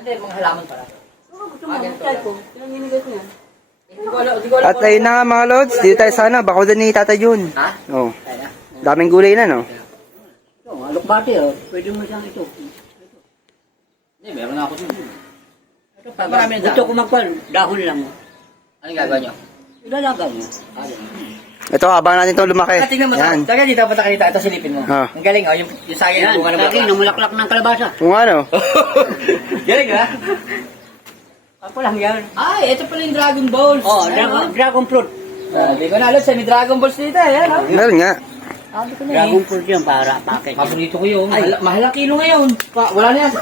Hindi, mga halaman pala. Gusto mo, try ko. Pinanginigay ko yan. At ayun na nga mga lods, dito tayo sana, bakudan ni Tata Jun. Ha? Oh. Daming gulay na, no? Ito, alokbati, oh. Pwede mo siyang ito. Hindi, meron na ako dun. Ito pa, Marami na gusto ko magpal, dahon lang. Anong gagawa nyo? Ilalaga mo. Ito, abang natin itong lumaki. Tingnan mo, Yan. taga dito, punta ka dito. Ito silipin mo. Ha. Ang galing, oh. Yung sayang Yan, yung bunga ng lagi, bulaklak. namulaklak ng kalabasa. Kung ano? Galing, ha? Ako lang yan. Ay, ito pala yung Dragon Balls. Oh, dragon fruit. Sabi ko na, Lods, may Dragon Balls dito, yan, ha? Meron nga. Sabi ko na, Dragon fruit yan para package. Paborito ko yun. Mahal ang kilo ngayon. Wala na yan.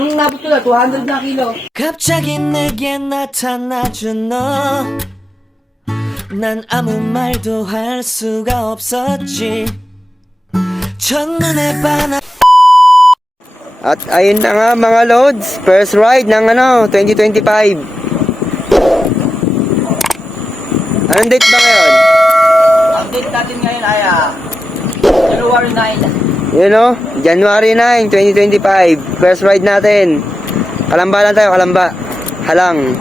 Nung nabot ko na, 200 na kilo. 갑자기 내게 나타나준 너 난 아무 말도 할 수가 없었지 첫눈에 반한 At ayun na nga mga lods, first ride ng 2025. Anong date ba ngayon? Ang date natin ngayon ay January 9. Yun o, January 9, 2025. First ride natin. Kalamba lang tayo, kalamba. Halang.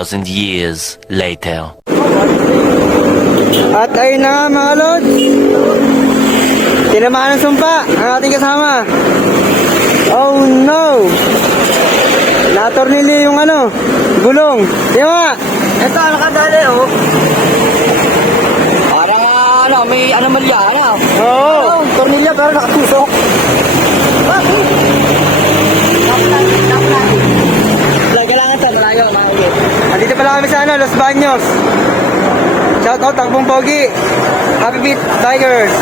Thousand years later. At ayun na nga mga lods. Tinamaan ng sumpa ang ating kasama. Oh no! Natornilyo yung gulong. Di ba? Ito, nakadali, oh. Parang, may anomalya, Oo. Tornilya, pero nakatusok. Bakit? Kailangan ito, malayo. Andito pala kami sa Los Baños. Shout out Takbong Pogi. Happy Beat Bikers.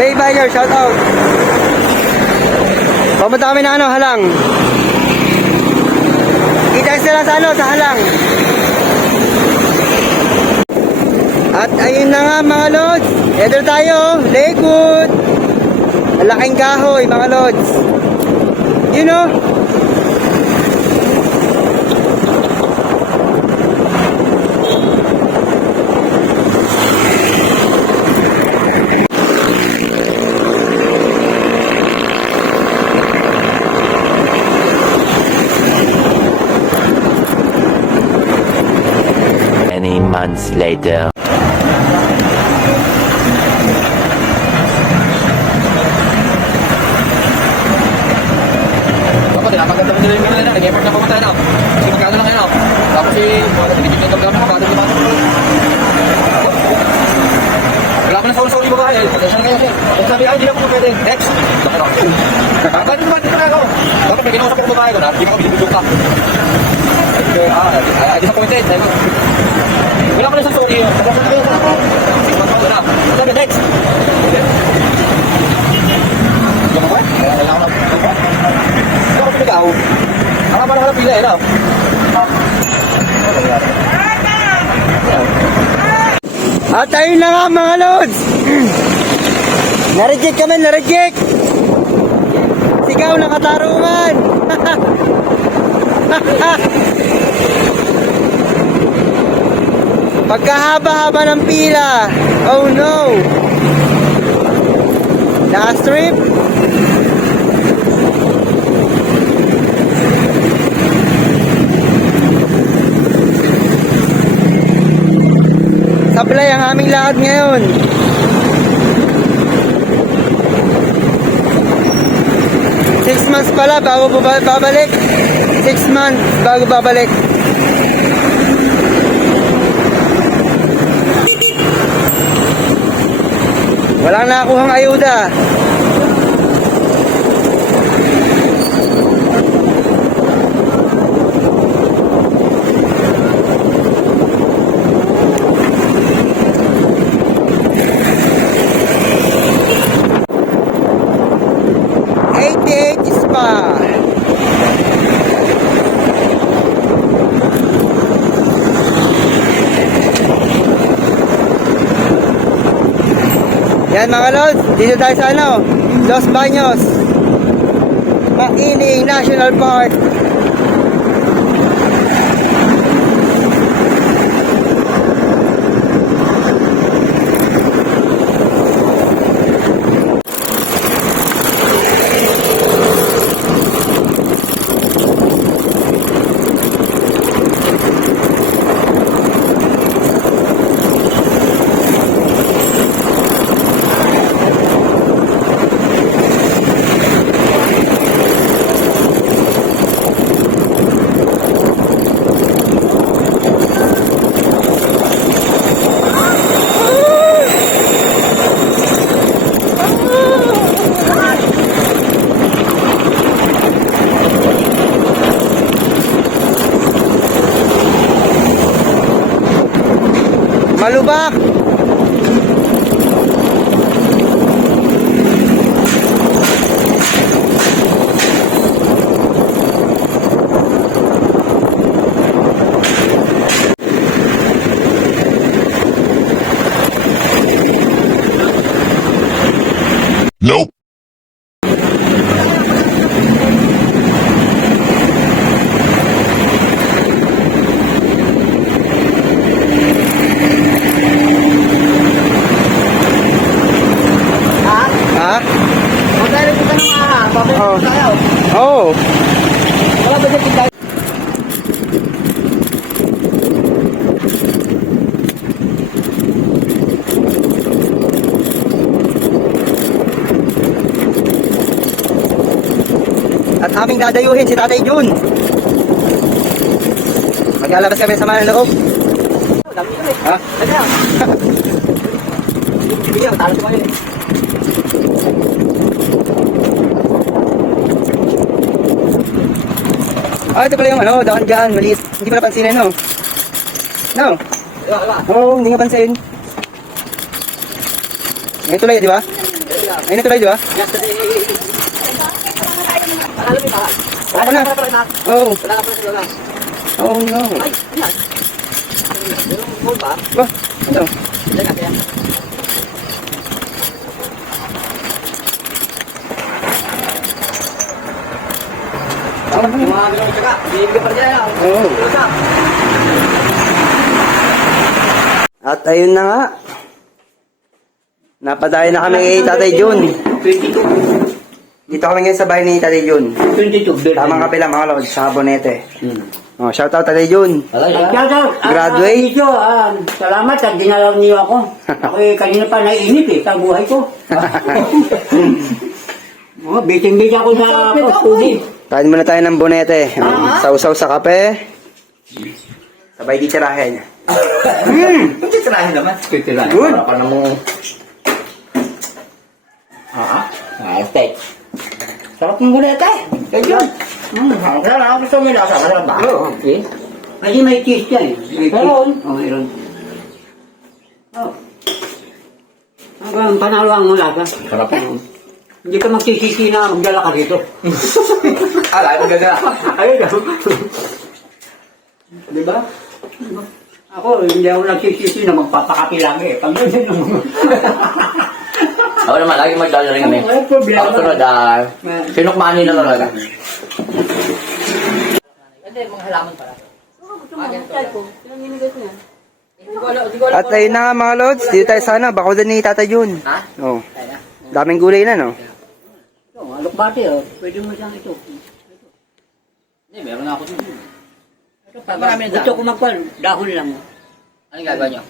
Bay Bikers, shout out. Pumunta kami na Halang. Kita sila sa sa Halang. At ayun na nga mga lods. Ito tayo, Lakewood. Malaking kahoy mga lods. You know? Many months later. Dapat, napaganda nila yung kanila. Nag-effort na pumunta, Kasi magkano lang yun, Tapos binigyan ng gamit, magkano naman. Wala ko na sa ulo babae. Pasensya na kayo, sir. Kung sabi, hindi na po pwede. Next. Bakit naman dito na ako? Bakit may ginawa sa babae ko na? Hindi ka binibigyan ka. Disappointed. Wala ko na sa sorry. Pasensya na kayo, sir. Sige, sabi, next. Yung mga kailangan na. Ito ako pinigaw. Ang mga nakalap pila, At ayun na nga mga lods. Na-reject kami, na-reject. Sigaw ng katarungan. Pagkahaba-haba ng pila. Oh no. Na-strip. Sablay ang aming lahat ngayon. Months pala bago babalik. 6 months bago babalik. Walang nakuhang ayuda. Spa. Yan mga lods, dito tayo sa ano, Los Baños, Makiling National Park. Malubak. Nope. Ha? Magkano po ka ng Oo. tayo? Oh. Wala ba dyan tayo? At aming dadayuhin si Tatay Jun. Maglalabas kami sa mga loob. Ha? Sige, matalo ko kayo. Ah, ito pala yung ano, daan dyan, maliit. Hindi mo napansin no? No? Oo, hindi nga pansin. May tulay, di ba? May natulay, di ba? Ako na. Oo. Oo, no. Ba? Ano? Oo. At ayun na nga. Napadayo na kami kay Tatay Jun. Dito kami ngayon sa bahay ni Tatay Jun. 22. Tamang kape lang mga lods sa Bonete. Oh, shout out Tatay Jun. Shoutout. Graduate. Ito, salamat at dinalaw niyo ako. Ako kanina pa naiinip sa buhay ko. Biting-bit ako sa postudi. Kain muna tayo ng Bonete. Sausaw sa kape. Sabay di tirahin. Hindi tirahin naman. Tirahin. Good. Para pa nang... Steak. Sarap ng guleta eh. Thank you. Sarap. Gusto mo yung lasa. Masarap ba? Okay. Kasi may cheese yan eh. Meron. Oh, meron. Oh. Hanggang panalo ang lasa. Sarap. Hindi ka magsisisi na magdala ka dito. Alay, maganda. Ayun na. Diba? Ako, hindi ako nagsisisi na magpapakapi lagi eh. Pag ganyan naman. Ako naman, lagi magdala rin kami. Ay, problema. Ako sunod, sinukmani na talaga. At ayun na nga mga lods. Dito tayo sana. Bakudan ni Tatay Jun. Ha? Oh. Daming gulay na no. Ito, alokbate oh. Pwede mo siyang ito. Hindi, meron na ako dito. Ito pa. Gusto ko magpal. Dahon lang. Anong gagawa nyo?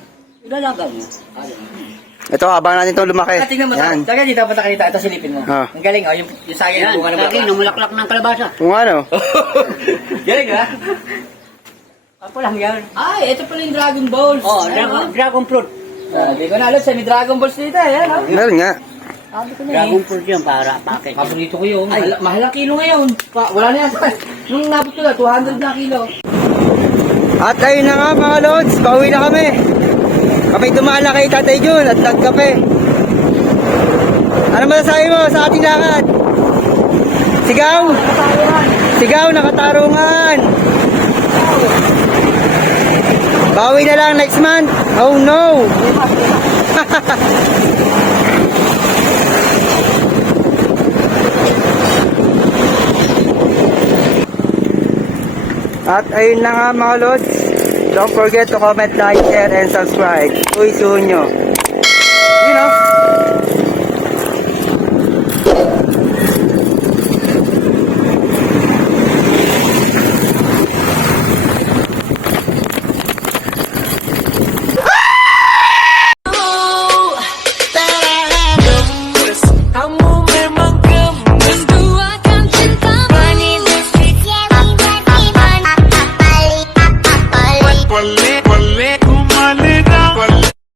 Ilalaga mo. Ito, abangan natin itong lumaki. Tingnan mo, Yan. talaga dito pa nakita. Ito silipin mo. Ah. Ang galing, oh. Yung sayang Yan, bunga ng lagi namulaklak ng kalabasa. Kung ano. Galing, ha? Ako lang yan. Ay, ito pala yung Dragon Balls. Oh, dragon fruit. Sabi ko na, Lods, may Dragon Balls dito eh, ano? Meron nga. Sabi ko na Dragon Fruit yun para package. Paborito ko yun. Mahal ang kilo ngayon. Wala na yan. Nung nabot ko na, 200 na kilo. At ayun na nga mga lods, pauwi na kami. Kami dumala kay Tatay Jun at nagkape. Ano masasabi mo sa ating lakad? Sigaw! Sigaw, nakatarungan! Bawi na lang next month. Oh no! At ayun na nga mga lods. Don't forget to comment, like, share, and subscribe. Uy, suhon nyo. You know. Kamu memang gemes. Duakan cinta Wali